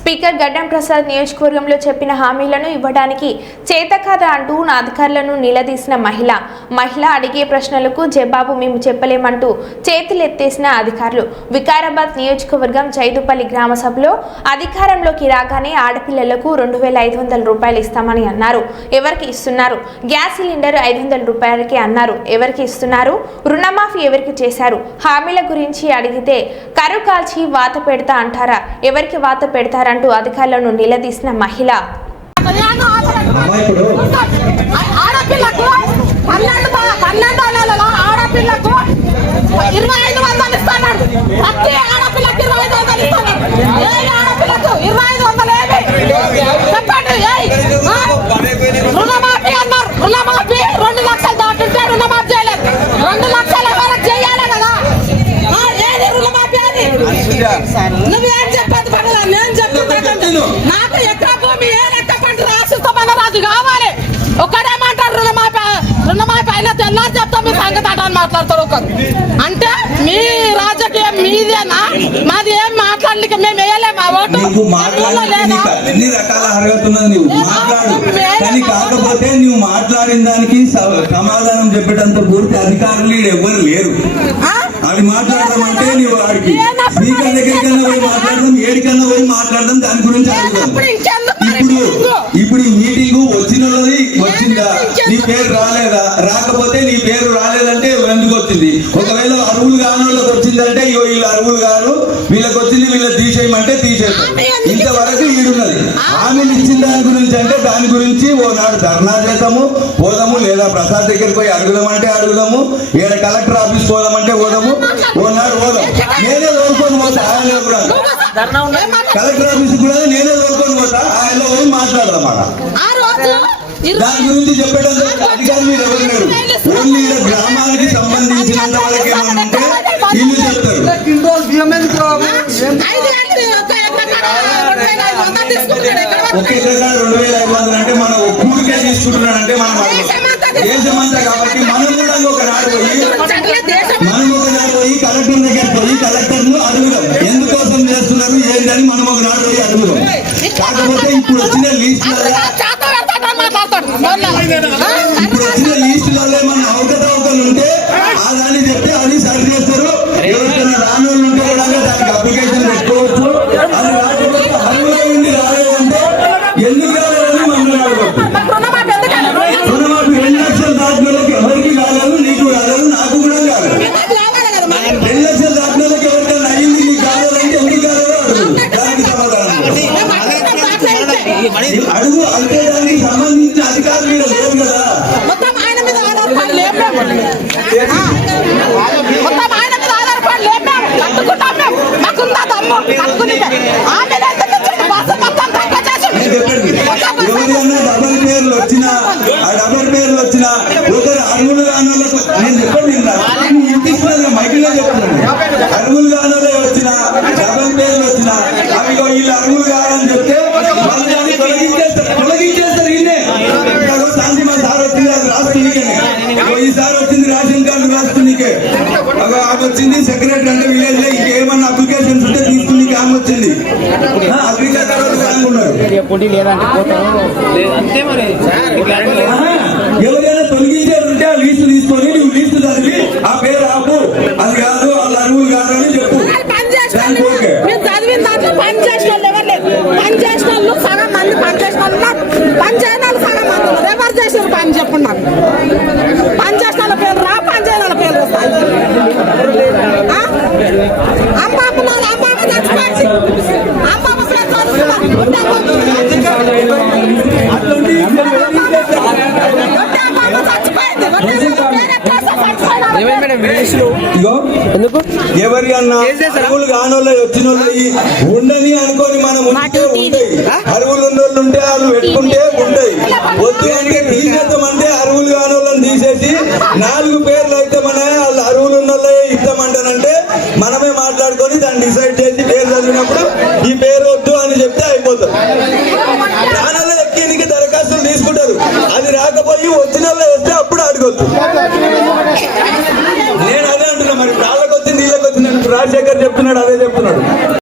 Speaker గడ్డం ప్రసాద్ నియోజకవర్గంలో చెప్పిన హామీలను ఇవ్వడానికి చేతకాద అంటూ నా అధికారులను నిలదీసిన మహిళ. మహిళ అడిగే ప్రశ్నలకు జవాబు మేము చెప్పలేమంటూ చేతులెత్తేసిన అధికారులు. వికారాబాద్ నియోజకవర్గం జైదుపల్లి గ్రామ సభలో అధికారంలోకి రాగానే ఆడపిల్లలకు రెండు వేల ఐదు వందల రూపాయలు ఇస్తామని అన్నారు. ఎవరికి ఇస్తున్నారు? గ్యాస్ సిలిండర్ ఐదు వందల రూపాయలకి అన్నారు. ఎవరికి ఇస్తున్నారు? రుణమాఫీ ఎవరికి చేశారు? హామీల గురించి అడిగితే కరు కాల్చి వాత పెడతా అంటారా? ఎవరికి వాత పెడతారంటూ అధికారులను నిలదీసిన మహిళ. ఆడపిల్లకు నాకు ఎక్కడ భూమి? ఏ లెక్క పంట రాసిస్తామన్నారు అది కావాలి. ఒకడేమంటారు రుణమాఫీ రుణమాఫీ అయినా తెల్లారి చెప్తాం మీ సంగతి అట అని మాట్లాడతారు ఒకరు. అంటే మీ రాజకీయం మీదేనా? మాది ఏం మాట్లాడలేక మేము వేయలేమా ఓటు లేదా? అన్ని రకాల అర్హత ఉన్నది నువ్వు మాట్లాడు. కానీ కాకపోతే నువ్వు మాట్లాడిన దానికి సమాధానం చెప్పేటంత పూర్తి అధికారులు ఈడ ఎవ్వరు లేరు అది మాట్లాడదామంటే నువ్వు వాడికి. స్పీకర్ దగ్గరికన్నా పోయి మాట్లాడదాం ఏడికన్నా పోయి మాట్లాడదాం దాని గురించి ఇప్పుడు? ఇప్పుడు ఈ మీటింగ్ వచ్చిన వచ్చిందా? నీ పేరు రాలేదా? రాకపోతే నీ పేరు రాలేదంటే ఎందుకు వచ్చింది? ఒకవేళ అరువులు కాని వాళ్ళకి వచ్చిందంటే అరువులు కాను వీళ్ళకి వచ్చింది వీళ్ళకి తీసేయమంటే తీసేస్తాం. ఇంతవరకు ఈడున్నది. హామీలు ఇచ్చిన దాని గురించి అంటే దాని గురించి ఓనాడు ధర్నా చేద్దాము పోదాము లేదా ప్రసాద్ దగ్గరికి పోయి అడుగుదామంటే అడుగుదాము ఏడ కలెక్టర్ ఆఫీస్ పోదామంటే పోదాము ఓనాడు పోదాం. నేనే తోలుకొని పోతా ఆయన కూడా. కలెక్టర్ ఆఫీస్ కూడా నేనే తోలుకొని పోతా ఆయన పోయి మాట్లాడదాం దాని గురించి చెప్పేటంత అధికారులు మీరు ఎవరు లేరు? ఓన్లీ గ్రామానికి సంబంధించినంత వరకు ఉంటే వందలు తీసుకుంటాడు ఎక్కడ వరకు? ఒకే దగ్గర రెండు వేల ఐదు వందలు అంటే మనం ఒక్కడికే తీసుకుంటున్నాడంటే మనం దేశమంతా కాబట్టి మనం కూడా ఒక నాడు పోయి మనం ఒక నాడు పోయి కలెక్టర్ దగ్గర పోయి కలెక్టర్ను అడుగుదాం. ఎందుకోసం చేస్తున్నారు ఏంటని మనం ఒక నాడు పోయి అడుగుదాం. కాకపోతే ఇప్పుడు వచ్చిన లిస్ట్ ఇప్పుడు వచ్చిన లిస్టులలో ఏమన్నా అవకతవకలు ఉంటే ఆ దాన్ని చెప్తే అది సరి చేస్తారు. ఎవరికైనా రాని మొత్తం ఆయన మీద ఆధారపడి లేపాము కట్టుకుంటాం మేము. మాకుందా తమ్ము? కట్టుకుని ఆమె ఎందుకు ఇచ్చిండు? బస్సు మొత్తం తక్కువ చేసిండు. నేను చెప్పండి మొత్తం బస్సు ఎవరైనా డబల్ పేర్లు వచ్చినా ఆ డబల్ పేర్లు వచ్చినా ఒకరు అరువులు కాని వాళ్ళకు నేను చెప్పండి నిన్న. నేను ఇంటికి మైకిలో చెప్తున్నాను అరువులు కాని వాళ్ళే వచ్చినా డబల్ పేర్లు వచ్చినా అవి ఇగో వీళ్ళు అరువులు కావాలని చెప్తే వాళ్ళు దాన్ని తొలగించేస్తారు తొలగించేస్తారు ఈయనే ఇక్కడ శాంతి మా సార్ వచ్చింది అది రాస్తుందికే ఈసారి వచ్చింది రేషన్ కార్డు రాస్తుందికే అగో ఆమె వచ్చింది సెక్రటరీ అంటే విలేజ్లో ఇంకేమన్నా అప్లికేషన్స్ ఉంటే తీసుకుని ఆమె వచ్చింది. ఎవరైనా తొలగించేది ఉంటే ఆ లీస్ట్ తీసుకొని నువ్వు లీస్ట్ చదివి ఆ పేరు ఆపు. అది కాదు వాళ్ళ అరువులు కాదు అని చెప్పు. చదివిన దాంట్లో పని చేసిన వాళ్ళు ఎవరు లేరు. పని చేసిన వాళ్ళు సగం మంది పని చేసిన వాళ్ళు ఉన్నారు. పని చేయని వాళ్ళు సగం మంది ఉన్నారు. ఎవరు చేసారు పని చెప్పండి నాకు పని చేసిన వాళ్ళ పేరు రా పని చేయని వాళ్ళ పేరు వస్తాయి ఆ? అమ్మామ్మ నాన్న అమ్మామ్మ చచ్చిపోయింది అమ్మామ్మ పేరు చదువుతున్నారు. ఉంటే అమ్మామ్మ అట్లాంటి ఉంటే అమ్మామ్మ చచ్చిపోయింది. ఉంటే అమ్మామ్మ పేరు ఎట్లా వస్తే చచ్చిపోయినారు. మేడం విలేజ్లో ఇగో ఎందుకు? ఎవరి అన్నా అరువులు కానోళ్ళు వచ్చిన వాళ్ళు ఉండని అనుకొని మనం ఉంటే ఉంటాయి. అరువులు ఉన్న వాళ్ళు ఉంటే వాళ్ళు పెట్టుకుంటే ఉంటాయి. వద్దు అంటే తీసేద్దామంటే అరువులు కానోళ్ళని తీసేసి నాలుగు పేర్లు అయితే మన వాళ్ళు అరువులు ఉన్న వాళ్ళే ఇద్దామంటానంటే మనమే మాట్లాడుకొని దాన్ని డిసైడ్ చేసి పేరు చదివినప్పుడు ఈ పేరు వద్దు అది రాకపోయి వచ్చిన వాళ్ళు వస్తే అప్పుడు అడగొద్దు